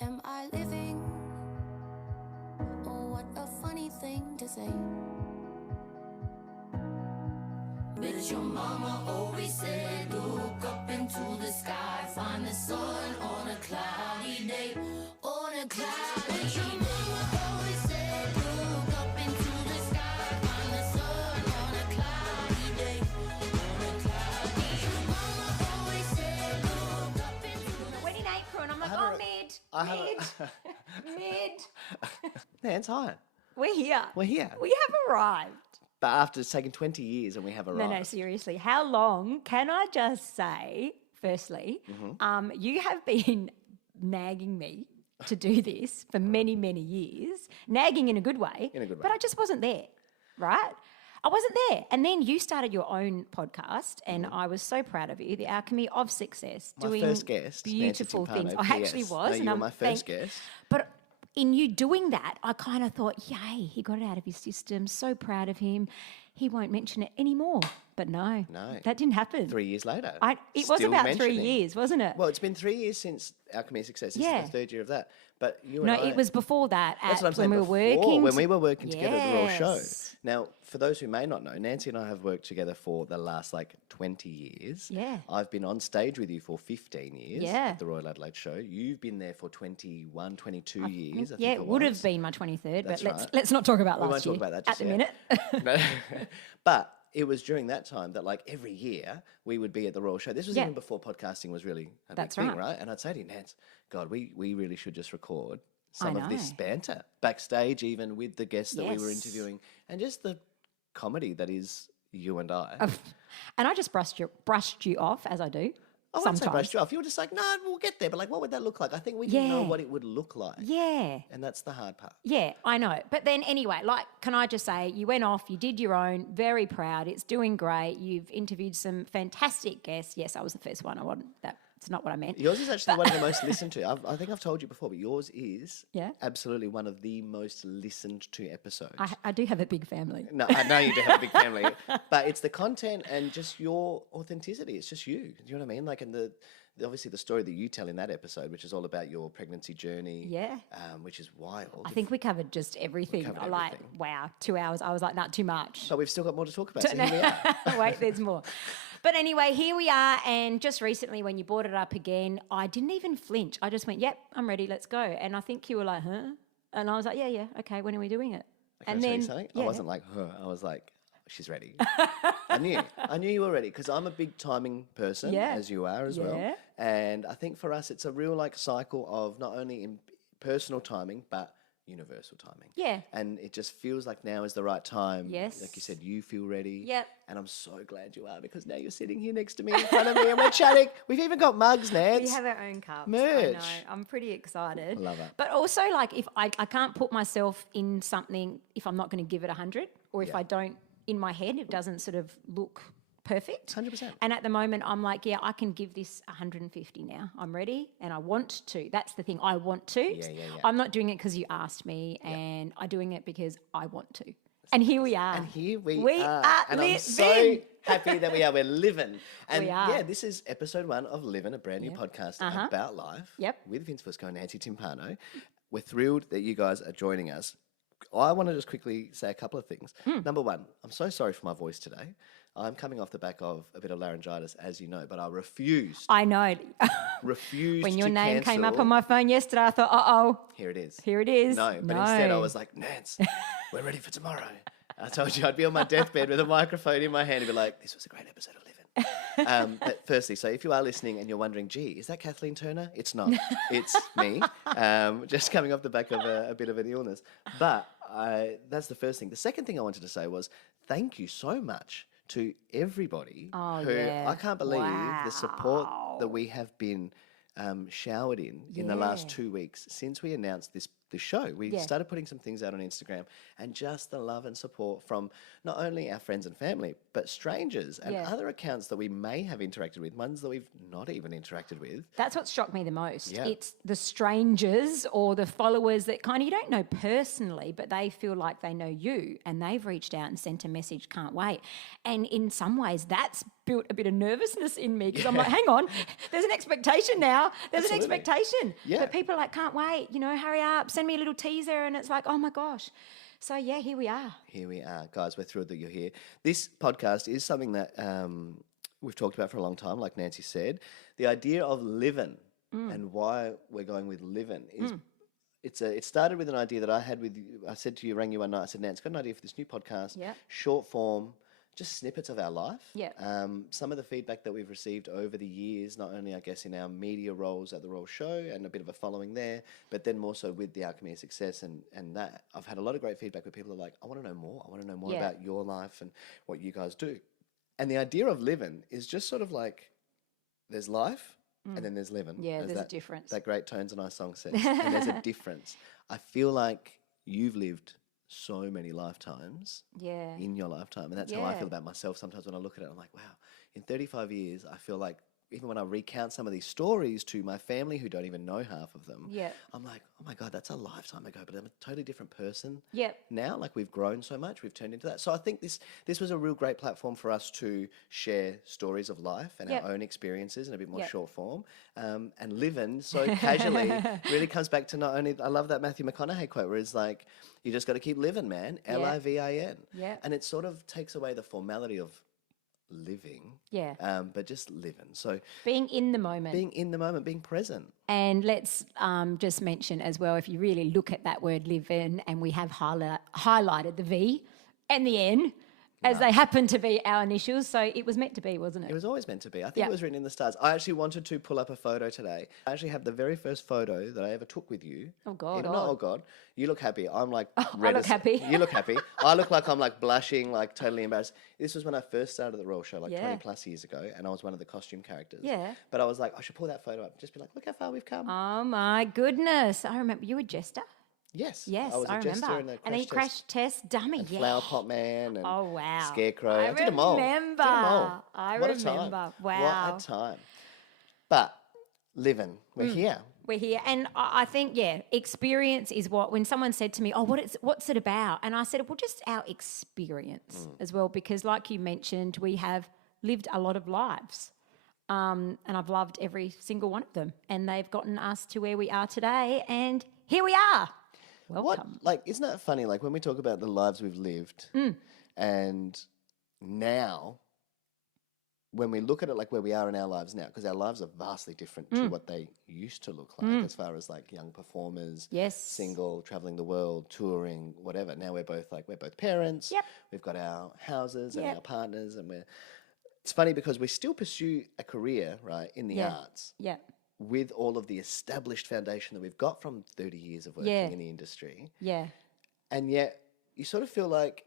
Am I living? Oh, what a funny thing to say. But your mama always said, look up into the sky, find the sun on a cloudy day, on a cloudy day. Your mama always said, look up into the sky, find the sun on a cloudy day, on a cloudy day. Your mama always said, look up into the sky. When in April, and I'm like, mid. Nance, hi. We're here. We're here. We have arrived. But after it's taken 20 years and we have arrived. No, seriously. How long, can I just say, firstly, you have been nagging me to do this for many, many years. Nagging in a good way. In a good way. But I just wasn't there, right? I wasn't there. And then you started your own podcast, and I was so proud of you, The Alchemy of Success, My doing first guest, beautiful Nancy things. Timpano, I actually PS. was. No, you were my first guest. But in you doing that, I kind of thought, yay, he got it out of his system. So proud of him. He won't mention it anymore. But no, that didn't happen. 3 years later. It was still about 3 mentioning. years, wasn't it? Well, it's been 3 years since Alchemy of Success. This is the third year of that. But you and No, I... it was before that. That's what I'm saying. When we were before, working. when we were working together at the Royal Show. Yes. Now, for those who may not know, Nancy and I have worked together for the last 20 years. Yeah. I've been on stage with you for 15 years Yeah. at the Royal Adelaide Show. You've been there for 21, 22 years. I think it would have been my 23rd, That's but right. let's not talk about last year. We won't talk about that just at the yet. minute. No. But it was during that time that every year we would be at the Royal Show. This was even before podcasting was really a That's big thing, right. right? And I'd say to you, Nance, God, we really should just record I some of this know. banter backstage, even with the guests that we were Yes. interviewing, and just the comedy that is you and I. And I just brushed you off, as I do. I wouldn't sometimes. say brushed you off. You were just like, no, we'll get there. But what would that look like? I think we didn't know Yeah. what it would look like. Yeah. And that's the hard part. Yeah, I know. But then anyway, can I just say, you went off, you did your own, very proud. It's doing great. You've interviewed some fantastic guests. Yes, I was the first one. It's not what I meant. Yours is actually one of the most listened to. I think I've told you before, but yours is absolutely one of the most listened to episodes. I do have a big family. No, I know you do have a big family, but it's the content and just your authenticity. It's just you. Do you know what I mean? And obviously the story that you tell in that episode, which is all about your pregnancy journey, which is wild. I think we covered just everything. Wow, 2 hours. I was like, not too much. But we've still got more to talk about. So here we are. Wait, there's more. But anyway, here we are. And just recently, when you brought it up again, I didn't even flinch. I just went, yep, I'm ready. Let's go. And I think you were like, huh? And I was like, yeah. Okay, when are we doing it? Can I tell you something? I wasn't like, huh. I was like, she's ready. I knew you were ready because I'm a big timing person, as you are as well. And I think for us, it's a real cycle of not only in personal timing, but universal timing. Yeah. And it just feels like now is the right time. Yes. Like you said, you feel ready. Yep. And I'm so glad you are because now you're sitting here next to me in front of me and we're chatting. We've even got mugs, Nance. We have our own cups. Merch. I know. I'm pretty excited. Love it. But also, if I can't put myself in something if I'm not going to give it 100, or if I don't, in my head, it doesn't sort of look perfect. 100%. And at the moment, I'm like, I can give this 150 now. I'm ready and I want to. That's the thing. I want to. Yeah. I'm not doing it because you asked me, and I'm doing it because I want to. And here we are. And here we are. And I'm so happy that we are. We're living. And We are. this is episode 1 of Livin, a brand new podcast about life with Vince Fusco and Nancy Timpano. We're thrilled that you guys are joining us. I want to just quickly say a couple of things. Number one, I'm so sorry for my voice today. I'm coming off the back of a bit of laryngitis, as you know, but I refused. I know. Refused When your to name came up cancel. on my phone yesterday, I thought, uh-oh. Here it is. Here it is. No, but instead I was like, Nance, we're ready for tomorrow. I told you I'd be on my deathbed with a microphone in my hand and be like, this was a great episode of Livin. But firstly, so if you are listening and you're wondering, gee, is that Kathleen Turner? It's not. It's me, just coming off the back of a bit of an illness. But that's the first thing. The second thing I wanted to say was thank you so much to everybody who I can't believe the support that we have been showered in the last 2 weeks since we announced this this show. We Yeah. started putting some things out on Instagram, and just the love and support from not only our friends and family, but strangers and Yeah. other accounts that we may have interacted with, ones that we've not even interacted with. That's what struck me the most. Yeah. It's the strangers or the followers that kind of you don't know personally, but they feel like they know you and they've reached out and sent a message, can't wait. And in some ways, that's built a bit of nervousness in me because I'm like, hang on, there's an expectation now. There's Absolutely. an expectation. Yeah. But people are like, can't wait, hurry up, send me a little teaser. And it's like, oh my gosh. So yeah, here we are. Here we are. Guys, we're thrilled that you're here. This podcast is something that we've talked about for a long time, like Nancy said. The idea of Livin and why we're going with Livin is it started with an idea that I had with you. I said to you, rang you one night, I said, Nancy, got an idea for this new podcast, Yeah. short form, just snippets of our life. Yeah. Some of the feedback that we've received over the years, not only, I guess, in our media roles at The Royal Show and a bit of a following there, but then more so with the Alchemy of Success and that. I've had a lot of great feedback where people are like, I want to know more. I want to know more Yeah. about your life and what you guys do. And the idea of living is just sort of like there's life and then there's living. Yeah, as there's a that, difference. That great Tones and I song says. And there's a difference. I feel like you've lived so many lifetimes Yeah. in your lifetime. And that's how I Yeah. feel about myself. Sometimes when I look at it, I'm like, wow, in 35 years, I feel like even when I recount some of these stories to my family who don't even know half of them, Yeah. I'm like, oh my God, that's a lifetime ago, but I'm a totally different person Yep. now. Like we've grown so much, we've turned into that. So I think this was a real great platform for us to share stories of life and Yep. our own experiences in a bit more Yep. short form. And living so casually really comes back to not only, I love that Matthew McConaughey quote where it's like, you just got to keep living, man. Yeah. Livin. Yeah. And it sort of takes away the formality of living, Yeah. but just living. So Being in the moment. being in the moment, being present. And let's just mention as well, if you really look at that word live in, and we have highlighted the V and the N as they happen to be our initials. So it was meant to be, wasn't it? It was always meant to be. I think Yeah. it was written in the stars. I actually wanted to pull up a photo today. I actually have the very first photo that I ever took with you. Oh, God. Even though, oh God, you look happy. I'm like I red look as- happy. You look happy. I look like I'm like blushing, like totally embarrassed. This was when I first started the Royal Show, like Yeah. 20 plus years ago, and I was one of the costume characters. Yeah. But I was like, I should pull that photo up. Just be like, look how far we've come. Oh, my goodness. I remember you were Jester. Yes. Yes, I was a remember. jester in a And then crash test. crash test dummy. And Yeah. Flower Pot Man and Oh, wow. Scarecrow. I did them all. remember. Did 'em all. I What remember. A time. Wow. What a time. But living, we're here. We're here. And I think, yeah, experience is what, when someone said to me, oh, what's it about? And I said, well, just our experience as well, because like you mentioned, we have lived a lot of lives. And I've loved every single one of them. And they've gotten us to where we are today. And here we are. Welcome. Isn't that funny? Like when we talk about the lives we've lived and now, when we look at it like where we are in our lives now, because our lives are vastly different to what they used to look like as far as like young performers, Yes. single, traveling the world, touring, whatever. Now we're both parents. Yep. We've got our houses and Yep. our partners, and it's funny because we still pursue a career, right, in the Yeah. arts Yeah. with all of the established foundation that we've got from 30 years of working Yeah. in the industry. Yeah. And yet you sort of feel like,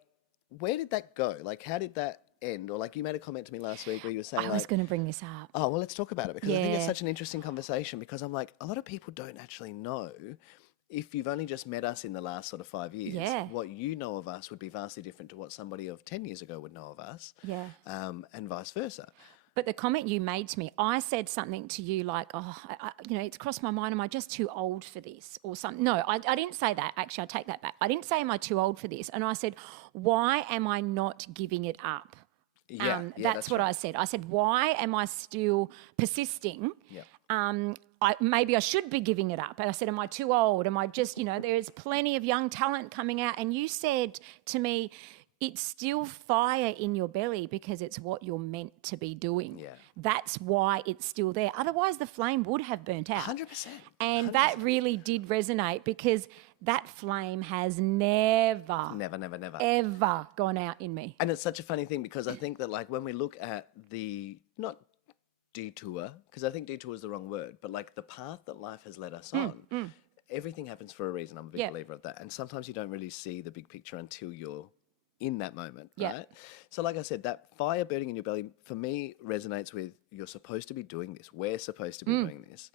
where did that go? Like, how did that end? Or like you made a comment to me last week where you were saying I like, was going to bring this up. oh, well, let's talk about it, because I think it's Yeah. such an interesting conversation, because I'm like, a lot of people don't actually know, if you've only just met us in the last sort of 5 years, Yeah. what you know of us would be vastly different to what somebody of 10 years ago would know of us, Yeah. and vice versa. But the comment you made to me, I said something to you like, oh, it's crossed my mind, am I just too old for this or something? No, I didn't say that. Actually, I take that back. I didn't say, am I too old for this? And I said, why am I not giving it up? Yeah, That's what right. I said. I said, why am I still persisting? Yeah. Maybe I should be giving it up. And I said, am I too old? Am I just, there's plenty of young talent coming out. And you said to me, it's still fire in your belly because it's what you're meant to be doing. Yeah. That's why it's still there. Otherwise, the flame would have burnt out. 100%. And that really did resonate, because that flame has never, Never. ever gone out in me. And it's such a funny thing, because I think that like when we look at not detour, because I think detour is the wrong word, but like the path that life has led us on, everything happens for a reason. I'm a big Yeah. believer of that. And sometimes you don't really see the big picture until you're in that moment, Yeah. right? So like I said, that fire burning in your belly, for me, resonates with, you're supposed to be doing this. We're supposed to be doing this.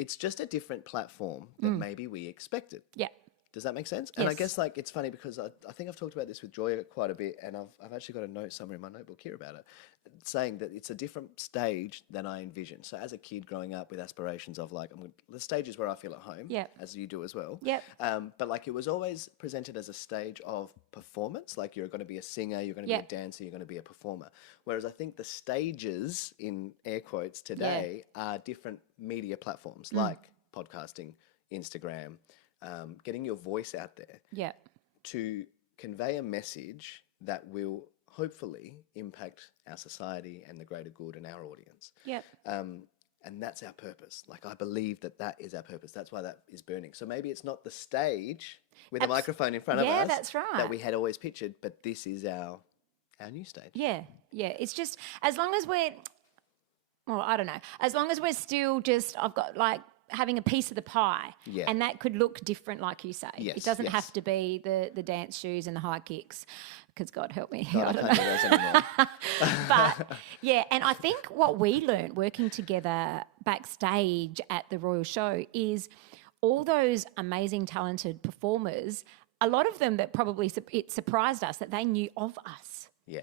it's just a different platform than maybe we expected. Yeah. Does that make sense? And I Yes. guess like it's funny because I think I've talked about this with Joy quite a bit, and I've actually got a note somewhere in my notebook here about it, saying that it's a different stage than I envisioned. So as a kid growing up with aspirations of like the stages where I feel at home, Yep. as you do as well. Yep. But like it was always presented as a stage of performance, like you're going to be a singer, you're going to Yep. be a dancer, you're going to be a performer. Whereas I think the stages in air quotes today are different media platforms like podcasting, Instagram. Getting your voice out there Yeah. to convey a message that will hopefully impact our society and the greater good and our audience. Yep. And that's our purpose. Like, I believe that is our purpose. That's why that is burning. So maybe it's not the stage with a microphone in front of Yeah, us that's right. that we had always pictured, but this is our new stage. Yeah. Yeah. It's just as long as I don't know, as long as we're still just, I've got like, having a piece of the pie, Yeah. and that could look different, like you say. Yes, It doesn't yes. have to be the dance shoes and the high kicks, because God help me, God, I I don't can't know. do those anymore. But yeah, and I think what we learned working together backstage at the Royal Show is all those amazing, talented performers. A lot of them that probably it surprised us that they knew of us Yeah.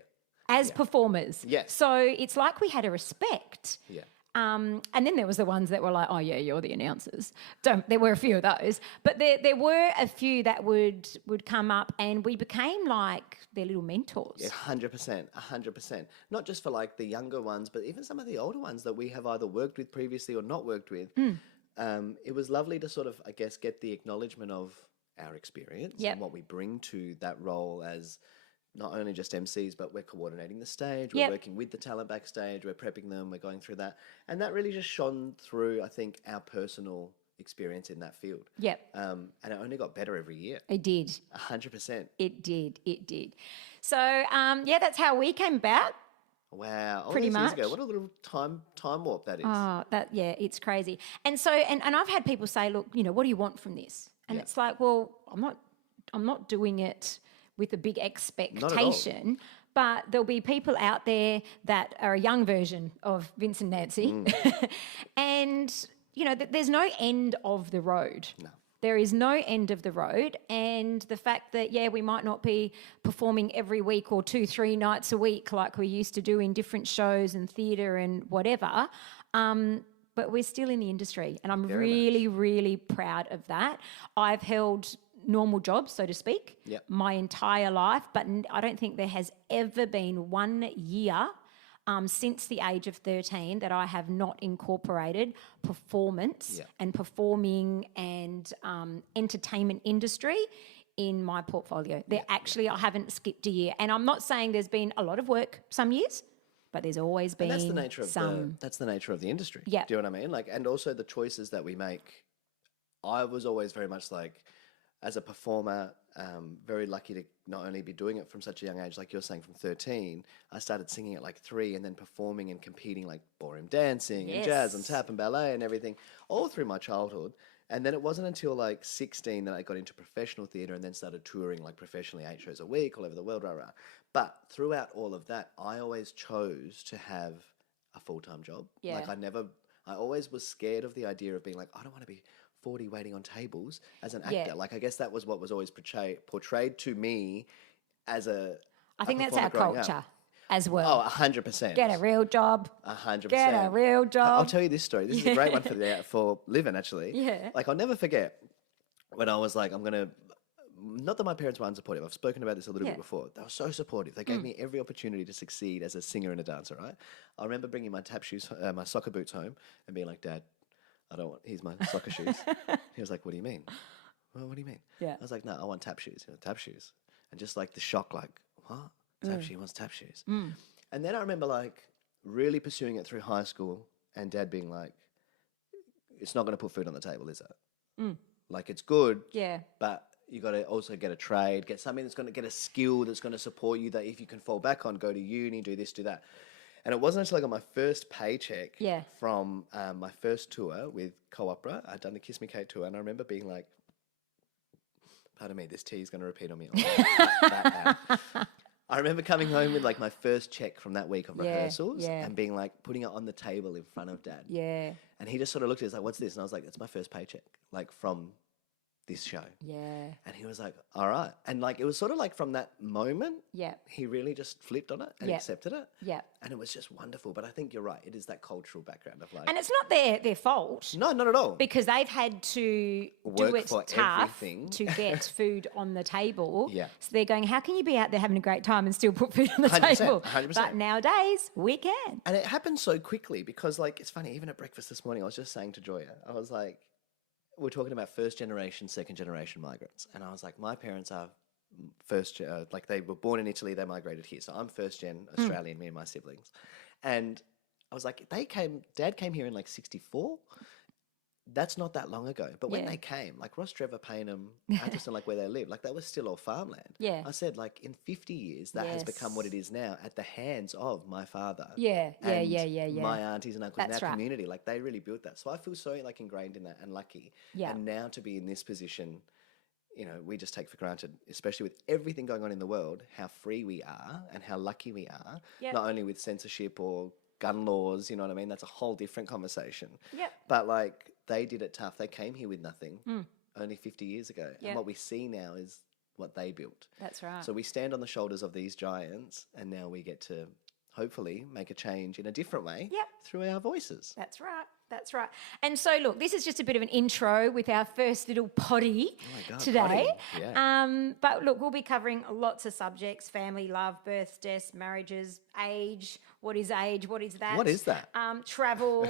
as performers. Yes. So it's like we had a respect. Yeah. And then there was the ones that were like, oh, yeah, you're the announcers. There were a few of those. But there were a few that would come up, and we became like their little mentors. Yeah, 100%, 100%. Not just for like the younger ones, but even some of the older ones that we have either worked with previously or not worked with. It was lovely to sort of, I guess, get the acknowledgement of our experience Yep. and what we bring to that role as not only just MCs, but we're coordinating the stage, we're Yep. working with the talent backstage, we're prepping them, we're going through that. And that really just shone through, I think, our personal experience in that field. Yep, And it only got better every year, it did. 100%. It did. So, yeah, that's how we came about. Wow. All Pretty these years ago. much. What a little time warp that is. Oh, it's crazy. And so, and I've had people say, look, what do you want from this? And Yeah. it's like, well, I'm not doing it with a big expectation, but there'll be people out there that are a young version of Vince and Nancy. And, there's no end of the road. No. There is no end of the road. And the fact that, we might not be performing every week or 2-3 nights a week like we used to do in different shows and theatre and whatever, but we're still in the industry. And I'm really, really proud of that. I've held normal jobs, so to speak, Yep. my entire life, but I don't think there has ever been 1 year since the age of 13 that I have not incorporated performance Yep. and performing and entertainment industry in my portfolio. I haven't skipped a year. And I'm not saying there's been a lot of work some years, but there's always been And that's the nature of some. that's the nature of the industry. Yeah. Do you know what I mean? Like, and also the choices that we make. I was always very much like, as a performer, very lucky to not only be doing it from such a young age, like you're saying, from 13. I started singing at like 3 and then performing and competing like ballroom dancing and jazz and Yes. tap and ballet and everything all through my childhood. And then it wasn't until like 16 that I got into professional theatre and then started touring like professionally 8 shows a week all over the world, rah. But throughout all of that, I always chose to have a full-time job. Yeah. Like I always was scared of the idea of being like, I don't want to be 40 waiting on tables as an actor. Yeah. Like, I guess that was what was always portrayed to me as I think that's our performer growing up. culture as well. Oh, 100%. Get a real job. 100%. Get a real job. I'll tell you this story. This is a great one for Livin, actually. Yeah. Like, I'll never forget when I was like, not that my parents were unsupportive. I've spoken about this a little Yeah. bit before. They were so supportive. They gave me every opportunity to succeed as a singer and a dancer, right? I remember bringing my tap shoes, my soccer boots home and being like, Dad, here's my soccer shoes. He was like, what do you mean? Well, what do you mean? Yeah. I was like, no, I want tap shoes. Tap shoes. And just like the shock, like, what? Tap shoe wants tap shoes. And then I remember like really pursuing it through high school and Dad being like, it's not going to put food on the table, is it? Like, it's good, Yeah. but you got to also get a trade, get something that's going to get a skill that's going to support you, that if you can fall back on, go to uni, do this, do that. And it wasn't until I got my first paycheck Yeah. from my first tour with Co-Opera. I'd done the Kiss Me Kate tour, and I remember being like, pardon me, this tea is going to repeat on me. That I remember coming home with like my first check from that week of Yeah, rehearsals yeah. and being like, putting it on the table in front of Dad. Yeah. And he just sort of looked at it, like, what's this? And I was like, it's my first paycheck, like from this show. Yeah. And he was like, all right. And like, it was sort of like from that moment, Yeah. he really just flipped on it and Yeah. accepted it. Yeah. And it was just wonderful. But I think you're right. It is that cultural background of like, And it's not their fault. no, not at all. Because they've had to do Work it for tough everything. to get food on the table. Yeah. So they're going, how can you be out there having a great time and still put food on the 100%, table? 100%. But nowadays, we can. And it happened so quickly because, like, it's funny, even at breakfast this morning, I was just saying to Joya, I was like, we're talking about first generation, second generation migrants. And I was like, my parents are like, they were born in Italy, they migrated here. So I'm first gen Australian, me and my siblings. And I was like, Dad came here in like 64. That's not that long ago. But when Yeah. they came, like Ross Trevor, Paynham, Atherstone, like where they live, like that was still all farmland. Yeah. I said, like, in 50 years, that has become what it is now at the hands of my father. Yeah, yeah, and yeah, yeah, yeah. my aunties and uncles in That's our right. community. Like, they really built that. So I feel so, like, ingrained in that and lucky. Yeah. And now to be in this position, you know, we just take for granted, especially with everything going on in the world, how free we are and how lucky we are, Yep. not only with censorship or gun laws, you know what I mean? That's a whole different conversation. Yep. But like, they did it tough. They came here with nothing only 50 years ago. Yep. And what we see now is what they built. That's right. So we stand on the shoulders of these giants, and now we get to hopefully make a change in a different way Yep. through our voices. That's right. That's right. And so, look, this is just a bit of an intro with our first little potty God, today. potty, yeah. But look, we'll be covering lots of subjects: family, love, births, deaths, marriages, age. What is age? What is that? What is that? Travel,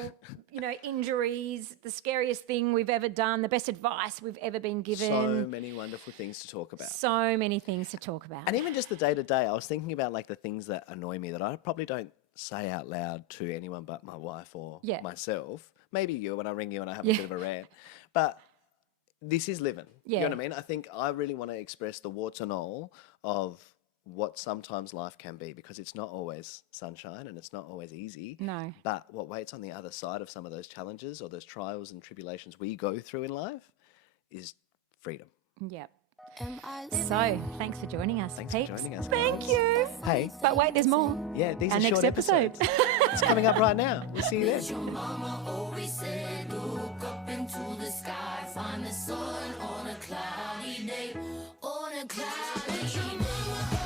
you know, injuries, the scariest thing we've ever done, the best advice we've ever been given. So many wonderful things to talk about. So many things to talk about. And even just the day to day, I was thinking about like the things that annoy me that I probably don't say out loud to anyone but my wife or Yeah. myself. Maybe you when I ring you and I have a bit of a rant. But this is living. You Yeah. know what I mean? I think I really want to express the warts and all of what sometimes life can be, because it's not always sunshine and it's not always easy. No. But what waits on the other side of some of those challenges or those trials and tribulations we go through in life is freedom. Yep. Am I So, thanks for joining us, Thanks for peeps. joining us, Thank guys. you. Hey, But wait, there's more. yeah, these Our are next short episode. episodes. It's coming up right now. We'll see you then. Your mama always said, look up into the sky, find the sun on a cloudy day, on a cloudy day.